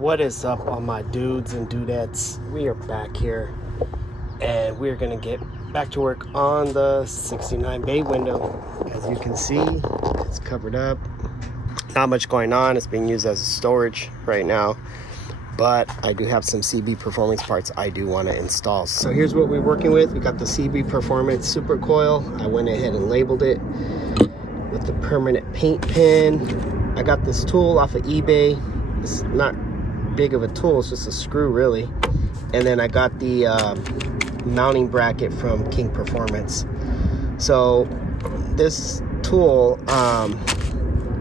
What is up, all my dudes and dudettes? We are back here and we're gonna get back to work on the 69 bay window. As you can see, it's covered up. Not much going on. It's being used as a storage right now, but I do have some CB Performance parts I do want to install. So here's what we're working with. We got the CB Performance Super Coil. I went ahead and labeled it with the permanent paint pen. I got this tool off of eBay. It's not big of a tool, it's just a screw really. And then I got the mounting bracket from King Performance. So this tool,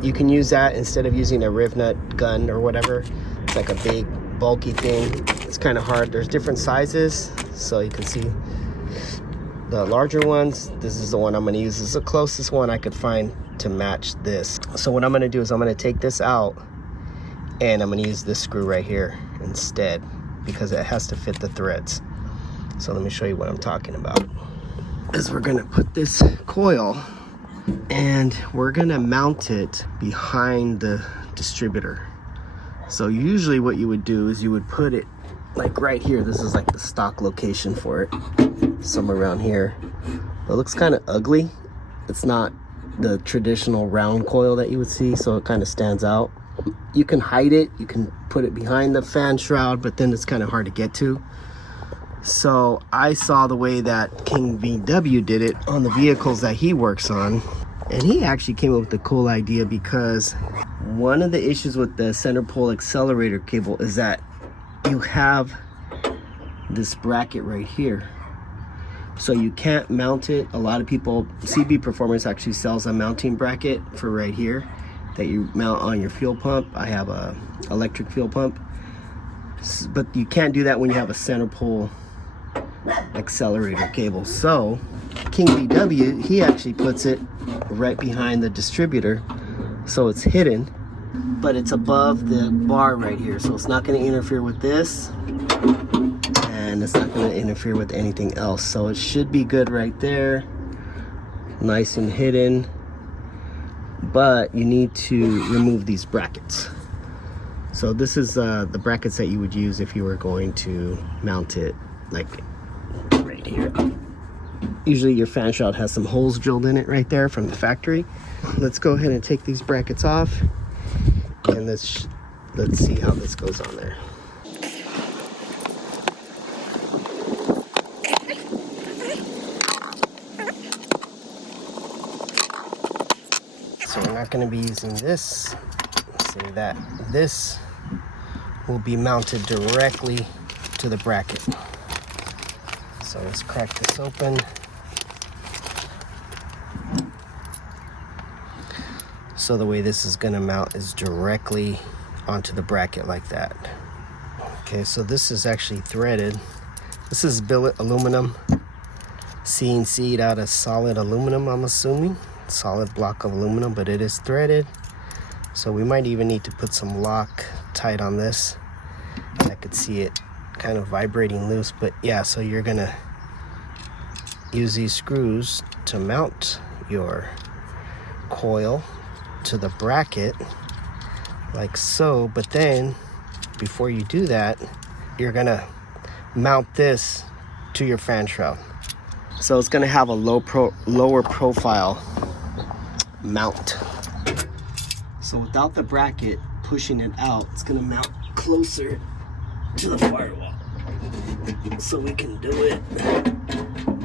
you can use that instead of using a riv nut gun or whatever. It's like a big bulky thing. It's kind of hard. There's different sizes, so you can see the larger ones. This is the one I'm going to use. This is the closest one I could find to match this. So what I'm going to do is I'm going to take this out and I'm going to use this screw right here instead because it has to fit the threads. So let me show you what I'm talking about. Is we're going to put this coil and we're going to mount it behind the distributor. So usually what you would do is you would put it like right here. This is like the stock location for it, somewhere around here. It looks kind of ugly. It's not the traditional round coil that you would see, so it kind of stands out. You can hide it, you can put it behind the fan shroud, but then it's kind of hard to get to. So I saw the way that King VW did it on the vehicles that he works on, and he actually came up with a cool idea because one of the issues with the center pole accelerator cable is that you have this bracket right here. So you can't mount it. A lot of people, CB Performance actually sells a mounting bracket for right here that you mount on your fuel pump. I have a electric fuel pump, but you can't do that when you have a center pole accelerator cable. So King VW, he actually puts it right behind the distributor, so it's hidden, but it's above the bar right here, so it's not going to interfere with this, and it's not going to interfere with anything else. So it should be good right there, nice and hidden. But you need to remove these brackets. So this is the brackets that you would use if you were going to mount it like right here. Usually your fan shroud has some holes drilled in it right there from the factory. Let's go ahead and take these brackets off, and let's see how this goes on there. So we're not going to be using this. Say that this will be mounted directly to the bracket. So let's crack this open. So the way this is going to mount is directly onto the bracket like that. Okay, so this is actually threaded. This is billet aluminum, CNC'd out of solid aluminum, I'm assuming. Solid block of aluminum, but it is threaded, so we might even need to put some Loctite on this. I could see it kind of vibrating loose, but yeah, so you're gonna use these screws to mount your coil to the bracket like so, but then before you do that, you're gonna mount this to your fan shroud. So it's gonna have a lower profile mount. So without the bracket pushing it out, it's gonna mount closer to the firewall. So we can do it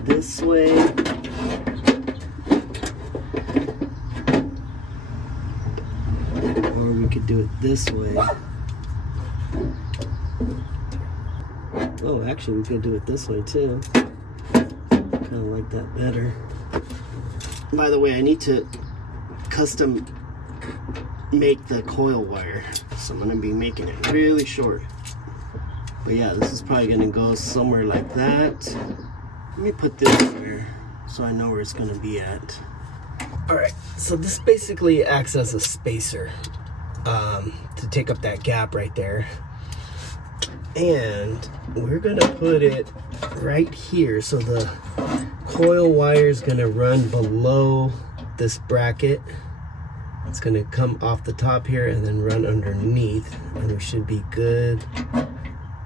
this way, or we could do it this way. Oh, actually we could do it this way too. Kind of like that better. By the way, I need to custom make the coil wire, so I'm going to be making it really short. But yeah, this is probably going to go somewhere like that. Let me put this here so I know where it's going to be at. Alright, so this basically acts as a spacer to take up that gap right there. And we're going to put it right here, so the coil wire is going to run below this bracket It's gonna come off the top here and then run underneath, and we should be good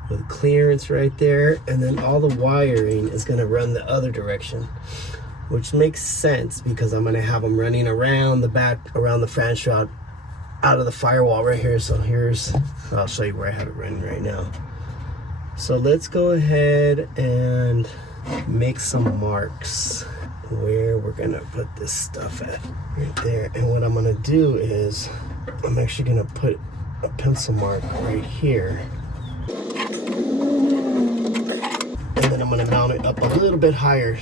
with clearance right there. And then all the wiring is gonna run the other direction, which makes sense because I'm gonna have them running around the back, around the fan shroud, out of the firewall right here. So I'll show you where I have it running right now. So let's go ahead and make some marks where we're gonna put this stuff at, right there. And what I'm gonna do is I'm actually gonna put a pencil mark right here, and then I'm gonna mount it up a little bit higher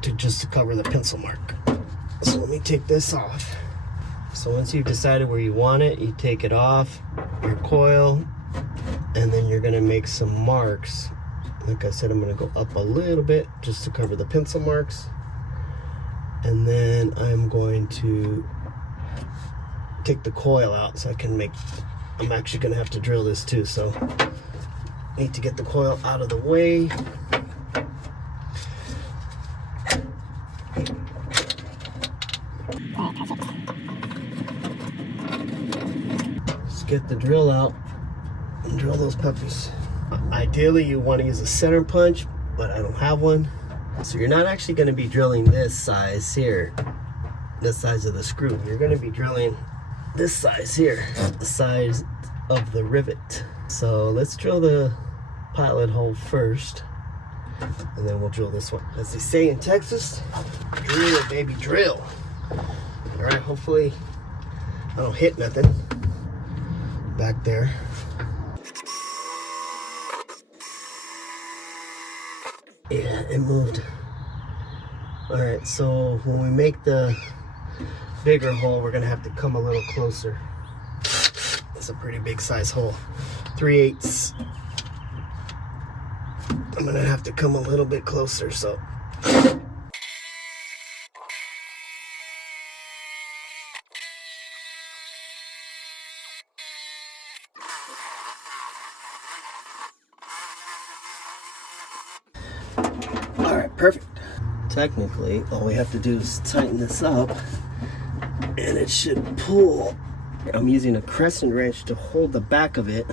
to cover the pencil mark. So let me take this off. So once you've decided where you want it, you take it off your coil, and then you're gonna make some marks. Like I said, I'm gonna go up a little bit just to cover the pencil marks. And then I'm going to take the coil out so I can I'm actually gonna have to drill this too, so need to get the coil out of the way. Let's get the drill out and drill those puppies. Ideally, you want to use a center punch, but I don't have one. So you're not actually going to be drilling this size here, this size of the screw. You're going to be drilling this size here, the size of the rivet. So let's drill the pilot hole first, and then we'll drill this one. As they say in Texas, drill, baby, drill. All right, hopefully I don't hit nothing back there. Yeah, it moved. All right, so when we make the bigger hole, we're gonna have to come a little closer. It's a pretty big size hole, 3/8. I'm gonna have to come a little bit closer, so. All right, perfect. Technically, all we have to do is tighten this up and it should pull. I'm using a crescent wrench to hold the back of it,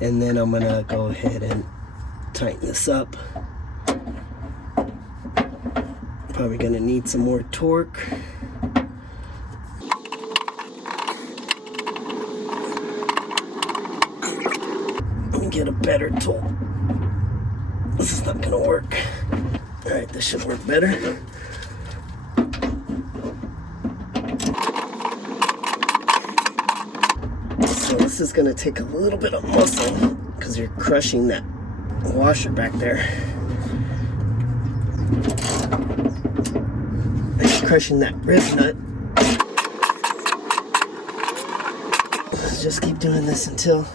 and then I'm gonna go ahead and tighten this up. Probably gonna need some more torque. Let me get a better tool. This is not gonna work. All right, this should work better. So this is gonna take a little bit of muscle because you're crushing that washer back there. You're crushing that rib nut. Let's just keep doing this until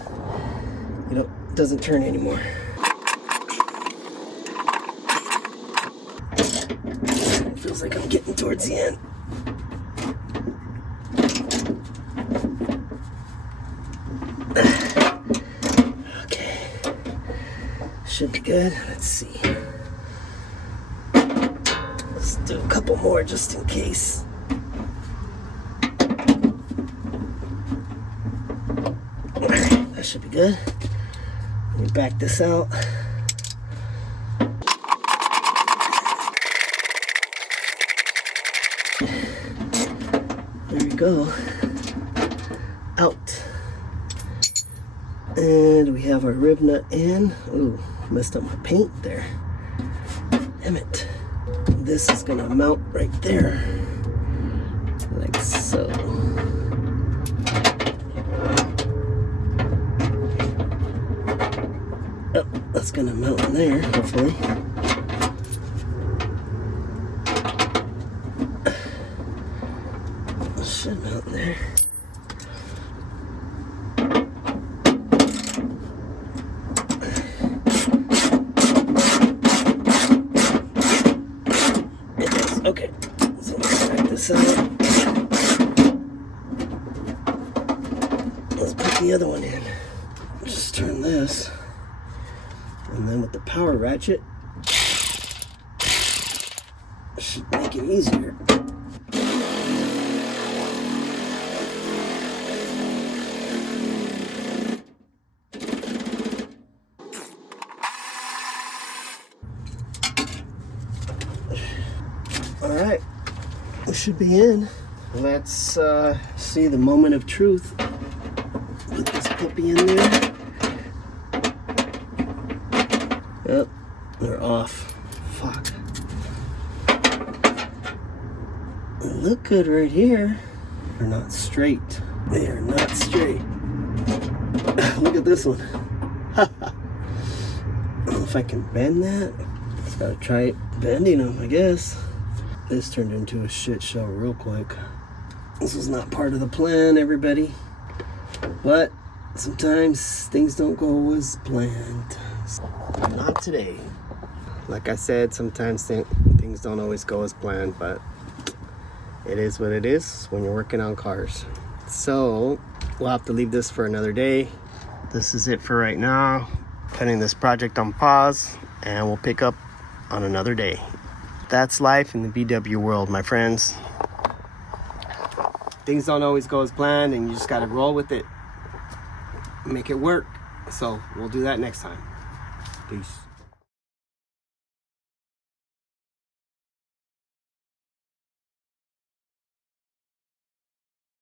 it doesn't turn anymore. Feels like I'm getting towards the end. Okay, should be good. Let's see. Let's do a couple more just in case. All right, that should be good. Let me back this out. There we go. Out. And we have our rib nut in. Ooh, messed up my paint there. Damn it. This is gonna mount right there. Like so. Oh, that's gonna mount in there, hopefully. Should mount in there. It is. Okay, so let's back this out. Let's put the other one in. Just turn this, and then with the power ratchet, should make it easier. All right, we should be in. Let's see the moment of truth. Put this puppy in there. Yep, they're off. Fuck. They look good right here. They're not straight. They are not straight. Look at this one. I don't know if I can bend that. Just gotta try bending them, I guess. This turned into a shit show real quick. This was not part of the plan, everybody. But sometimes things don't go as planned. Not today. Like I said, sometimes things don't always go as planned, but it is what it is when you're working on cars. So we'll have to leave this for another day. This is it for right now. Putting this project on pause, and we'll pick up on another day. That's life in the VW world, my friends. Things don't always go as planned, and you just gotta roll with it. Make it work. So we'll do that next time. Peace.